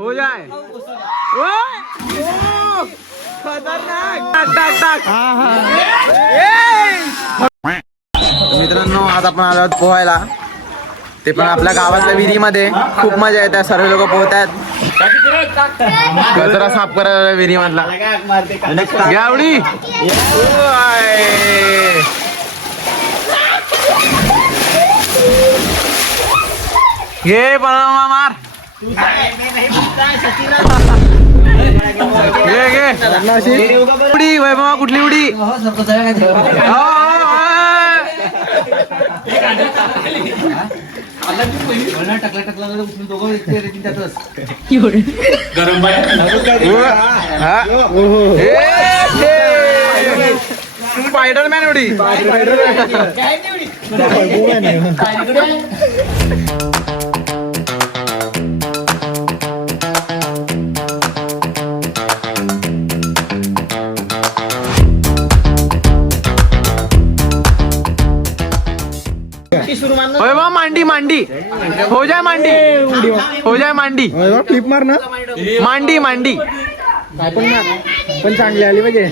हो जाए खतरनाक. मित्रांनो आज आपण आलो आहोत पोहायला, ते पण आपल्या गावातल्या विहिरीमध्ये. खूप मजा येते, सर्व लोक पोहतात. कचरा साफ करायला विहिरी मधला गावडी. घे बनवा मार. घे घे उडी वैभवा, कुठली उडी. स्पायडरमॅन उडी. मांडी मांडी हो जाए, मांडी हो जाए, मांडी फ्लिप मार ना. मांडी मांडी पण चांगली आली पाहिजे.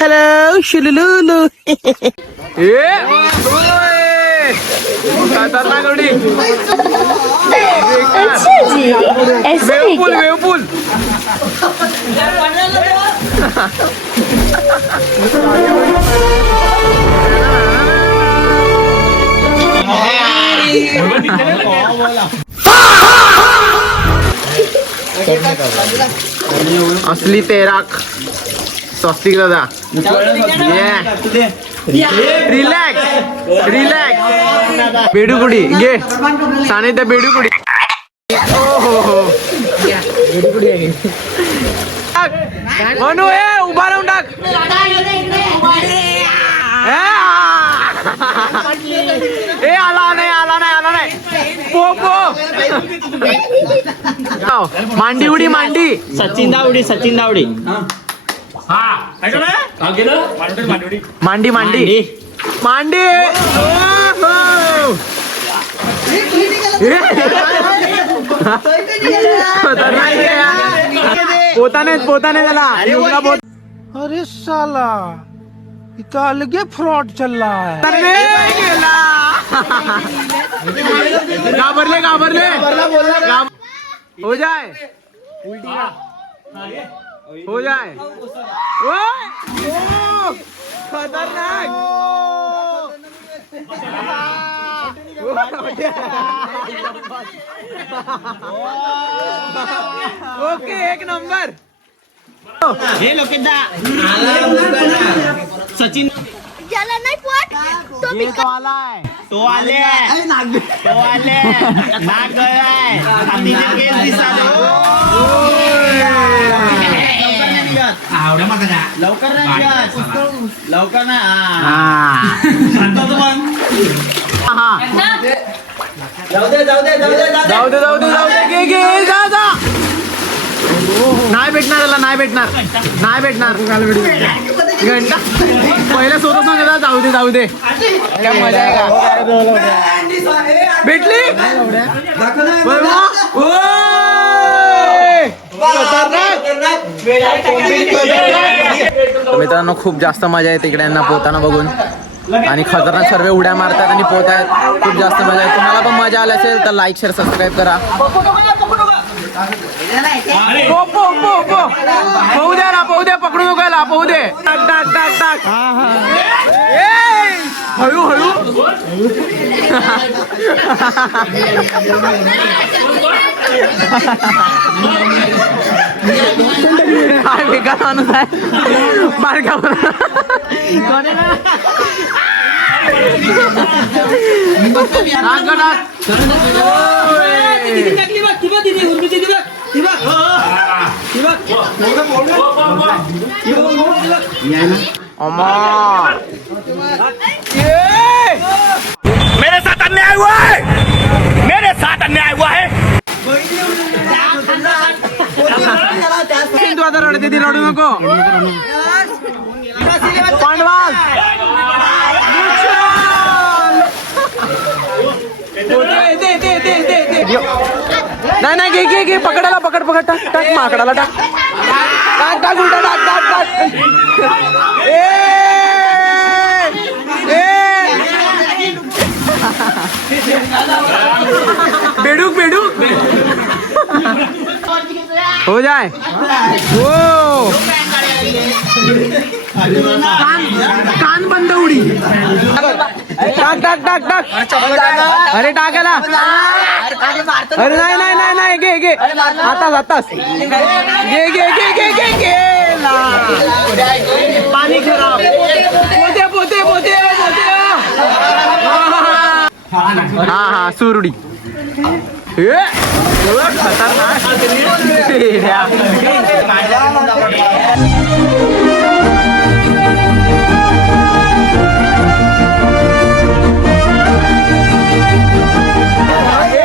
हॅलो शुलुलुलु. खतरनाक उडी. वेवपूल वेवपूल. असली तैराक स्वस्तिक दादा. Relax relax. बेडूकुडी घे सानिध्य. बेडूकुडी. हो हो म्हणू हे उभा राहून टाक. ए आला नाही आला नाही आला नाही. पो मांडी उडी. मांडी सचिन दावडी. सचिन दावडी. मांडी मांडी मांडी. पोताने त्याला. अरे साला इथं अलगे फ्रॉड चल रहा है. घाबरले घाबरले. हो जाए हो जाए. खतरनाक. ओके एक नंबर. हे लोकेदा सचिन ज्याला नाही पोट तो मी आलाय. तो आले नाग गळाय. हातीचे केस दिसाले. लवकर लवकर ना. जाऊ दे जाऊ दे जाऊ दे जाऊ दे जाऊ दे जाऊ दे. घे घे जा जा. नाही भेटणार त्याला. नाही भेटणार नाही भेटणार. घंटा पहिला स्वतः सांगितलं जाऊ दे जाऊ दे. काय मजा आहे का. भेटली. मित्रांनो खूप जास्त मजा येते इकडे यांना पोहताना बघून. आणि खतरनाक सर्व उड्या मारतात आणि पोहतायत. खूप जास्त मजा आहे. तुम्हाला पण मजा आली असेल तर लाईक शेअर सबस्क्राईब करा. पोहू द्या ना पोहू द्या. पकडू नका पोहू दे. टाक टाक टाक टाक. हळू हळू. काय बेकार माणूस आहे. बारका मेरे साथ अन्याय हुआ है. मेरे साथ अन्याय हुआ है. तू आता रडते ती रडू नको. पांडवा नाही नाही घे घे घे पकडाला पकड पकड टाक टाक माकडाला टाक टाक टाक उलटा टाक टाक टाक ए ए बेडूक बेडूक हो जाए हो कान बंद उडी टाक टाक टाक टाक अरे टाकायला अरे नाही नाही नाही नाही घे घे आताच आताच घे घे घे घे घे घे पाणी खराब पोते पोते पोते पोते हा हा सुरडी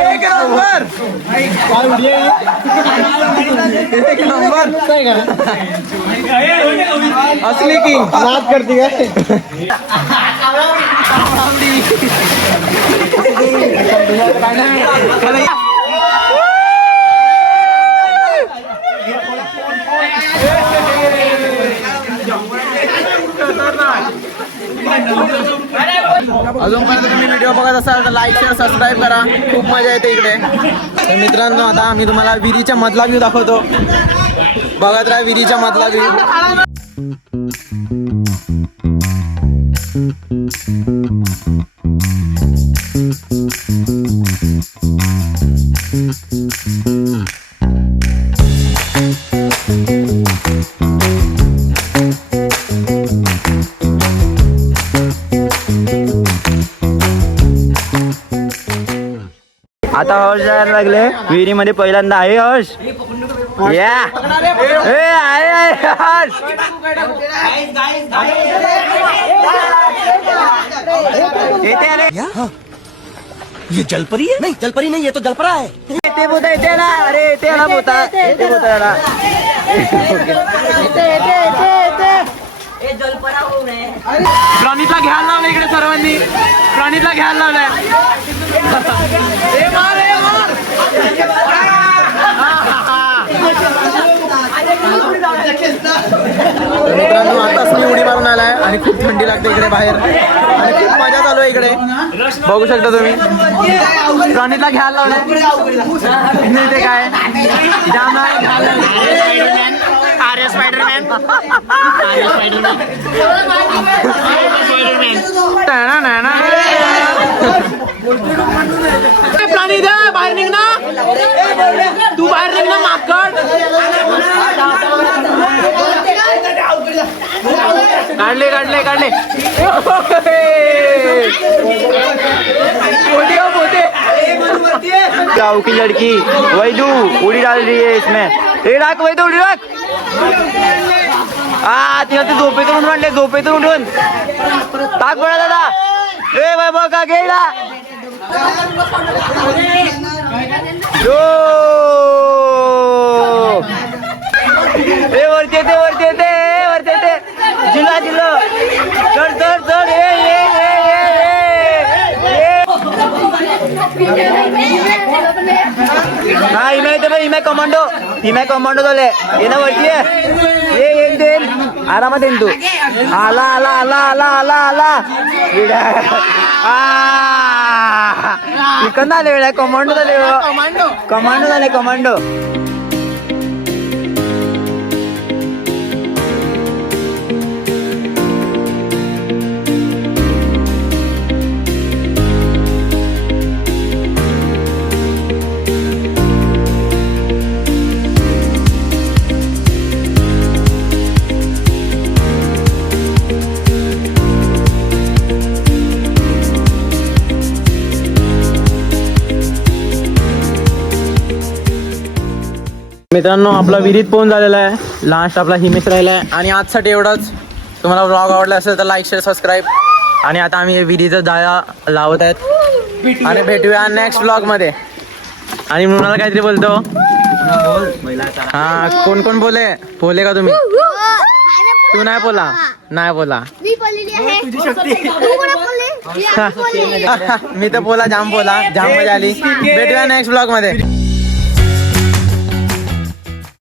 एक नंबर असली की नाच करती काय अजूनपर्यंत तुम्ही व्हिडिओ बघत असाल तर लाईक शेअर सबस्क्राईब करा. खूप मजा येते इकडे. तर मित्रांनो आता आम्ही तुम्हाला विहिरीच्या मधला व्ह्यू दाखवतो. बघत राहा विहिरीच्या मधला व्ह्यू. आता हर्ष जायला लागले विहिरीमध्ये पहिल्यांदा आहे हर्ष या आहे हर्ष येते आले ये जलपरी है? नहीं जलपरी नहीं, ये तो जलपरा है. येते बोता येते ना अरे येते आला बोता येते बोता याला प्रणीतला घ्यायला लावलं इकडे सर्वांनी. प्रणीतला घ्यायला लावलंय. मित्रांनो आताच मी उडी मारून आलाय आणि खूप थंडी लागते इकडे बाहेर आणि खूप मजा चालू आहे इकडे. बघू शकता तुम्ही. प्रणीतला घ्यायला लावलंय. ते काय जाम आर्य स्पायडरमॅन. प्राणी द्या बाहेर निघ ना. तू बाहेर निघ ना माकड. काढले काढले काढले. गाँव की लड़की वैदू उड़ी डाल रही है इसमें. हे राख वैदू उडी राख. तिला ते झोपेतून म्हणले झोपेतून उठून टाक बळा दादा. ए वैभव का गेला वरती येते वरती येते वरती येते. जिल्हा जिल्हा चढ चढ चढ. हा हिमे कमांडो झाले. ये ना वरती ये आरामात येईन तू. आला आला आला आला आला आला इकडं आले वेळा. कमांडो झाले कमांडो झाले कमांडो. मित्रांनो आपला विहिरीत पोहून झालेला आहे. लास्ट आपला हिमेश राहिला आहे आणि आजसाठी एवढंच. तुम्हाला व्लॉग आवडला असेल तर लाईक शेअर सबस्क्राईब. आणि आता आम्ही विहिरीचं जाळा लावत आहेत आणि भेटूया नेक्स्ट व्लॉग मध्ये. आणि मृणाला काहीतरी बोलतो. हा कोण कोण बोले का तुम्ही. तू नाही बोला नाही बोला. मी बोललेली आहे. तू कोण बोलले? मी बोलले. मी तर बोला जाम मजा आली. भेटूया नेक्स्ट व्लॉग मध्ये.